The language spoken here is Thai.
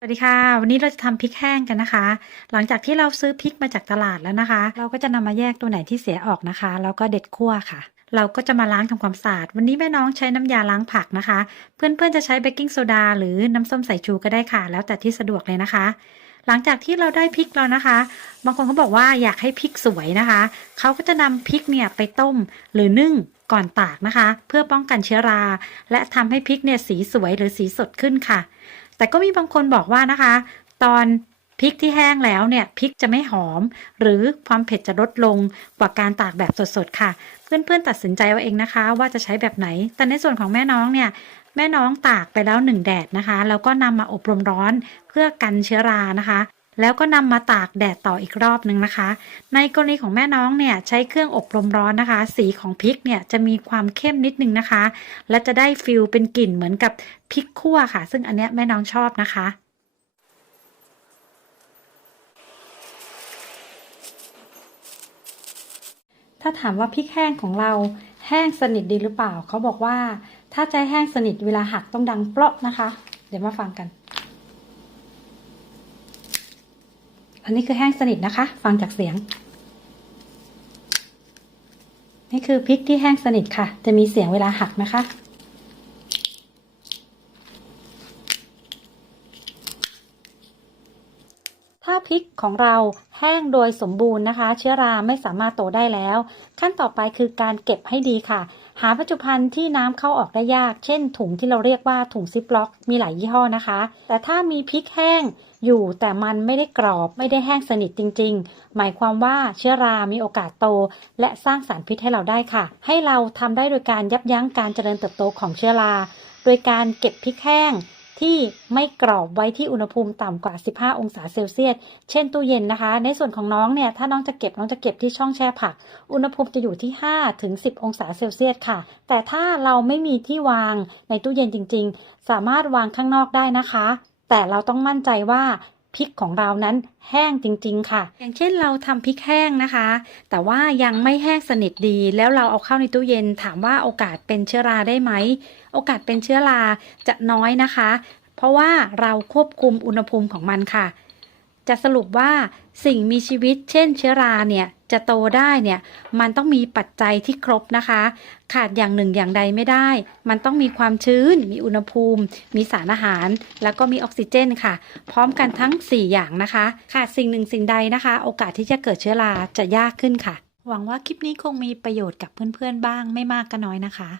สวัสดีค่ะ วันนี้เราจะทำพริกแห้งกันนะคะ หลังจากที่เราซื้อพริกมาจากตลาดแล้วนะคะ เราก็จะนำมาแยกตัวไหนที่เสียออกนะคะ แล้วก็เด็ดขั้วค่ะ เราก็จะมาล้างทำความสะอาด วันนี้แม่น้องใช้น้ำยาล้างผักนะคะ เพื่อนๆจะใช้เบกกิ้งโซดาหรือน้ำส้มสายชูก็ได้ค่ะ แล้วแต่ที่สะดวกเลยนะคะ หลังจากที่เราได้พริกแล้วนะคะ บางคนเขาบอกว่าอยากให้พริกสวยนะคะ เขาก็จะนำพริกเนี่ยไปต้มหรือนึ่งก่อนตากนะคะ เพื่อป้องกันเชื้อรา และทำให้พริกเนี่ยสีสวยหรือสีสดขึ้นค่ะ แต่ก็มีบางคนบอกว่านะคะ ตอนพริกที่แห้งแล้วเนี่ยพริกจะไม่หอม หรือความเผ็ดจะลดลงกว่าการตากแบบสดๆค่ะ เพื่อนๆตัดสินใจเอาเองนะคะ ว่าจะใช้แบบไหน แต่ในส่วนของแม่น้องเนี่ยแม่น้องตากไปแล้วหนึ่งแดดนะคะ แล้วก็นำมาอบรมร้อนเพื่อกันเชื้อรานะคะ แล้วก็นำมาตากแดดต่ออีกรอบนึงนะคะ ในกรณีของแม่น้องเนี่ยใช้เครื่องอบรมร้อนนะคะ สีของพริกเนี่ยจะมีความเข้มนิดนึงนะคะ และจะได้ฟิลเป็นกลิ่นเหมือนกับพริกคั่วค่ะ ซึ่งอันเนี้ยแม่น้องชอบนะคะถ้าถามว่าพริกแห้งของเราแห้งสนิทดีหรือเปล่า เขาบอกว่า ถ้าใจแห้งสนิทเวลาหักต้องดังเปราะนะคะ เดี๋ยวมาฟังกัน อันนี้คือแห้งสนิทนะคะ ฟังจากเสียง นี่คือพริกที่แห้งสนิทค่ะ จะมีเสียงเวลาหักนะคะ ถ้าพริกของเราแห้งโดยสมบูรณ์นะคะ เชื้อราไม่สามารถโตได้แล้ว ขั้นต่อไปคือการเก็บให้ดีค่ะ หาปัจจุบันที่น้ำเข้าออกได้ยาก เช่น ถุงที่เราเรียกว่าถุงซิปล็อกมีหลายยี่ห้อนะคะ แต่ถ้ามีพริกแห้งอยู่แต่มันไม่ได้กรอบไม่ได้แห้งสนิทจริง ๆ หมายความว่าเชื้อรามีโอกาสโต และสร้างสารพิษให้เราได้ค่ะ ให้เราทำได้โดยการยับยั้งการเจริญเติบโตของเชื้อรา โดยการเก็บพริกแห้ง ที่ไม่กรอบไว้ที่อุณหภูมิต่ำกว่า 15 องศาเซลเซียส เช่นตู้เย็นนะคะ ในส่วนของน้องเนี่ย ถ้าน้องจะเก็บน้องจะเก็บที่ช่องแช่ผัก อุณหภูมิจะอยู่ที่ 5 ถึง 10 องศาเซลเซียสค่ะ แต่ถ้าเราไม่มีที่วางในตู้เย็นจริง ๆ สามารถวางข้างนอกได้นะคะ แต่เราต้องมั่นใจว่า พริกของเรานั้นแห้งจริง ๆ ค่ะ อย่างเช่นเราทำพริกแห้งนะคะ แต่ว่ายังไม่แห้งสนิทดี แล้วเราเอาเข้าในตู้เย็น ถามว่าโอกาสเป็นเชื้อราได้ไหม โอกาสเป็นเชื้อราจะน้อยนะคะ เพราะว่าเราควบคุมอุณหภูมิของมันค่ะ จะสรุปว่าสิ่งมีชีวิต เช่นเชื้อราเนี่ยจะโตได้เนี่ยมันต้องมีปัจจัยที่ครบนะคะ ขาดอย่างหนึ่งอย่างใดไม่ได้ มันต้องมีความชื้น มีอุณหภูมิ มีสารอาหาร แล้วก็มีออกซิเจนค่ะ พร้อมกันทั้ง 4 อย่างนะคะ ขาดสิ่งหนึ่งสิ่งใดนะคะ โอกาสที่จะเกิดเชื้อราจะยากขึ้นค่ะ หวังว่าคลิปนี้คงมีประโยชน์กับเพื่อนๆบ้างไม่มากก็น้อยนะคะ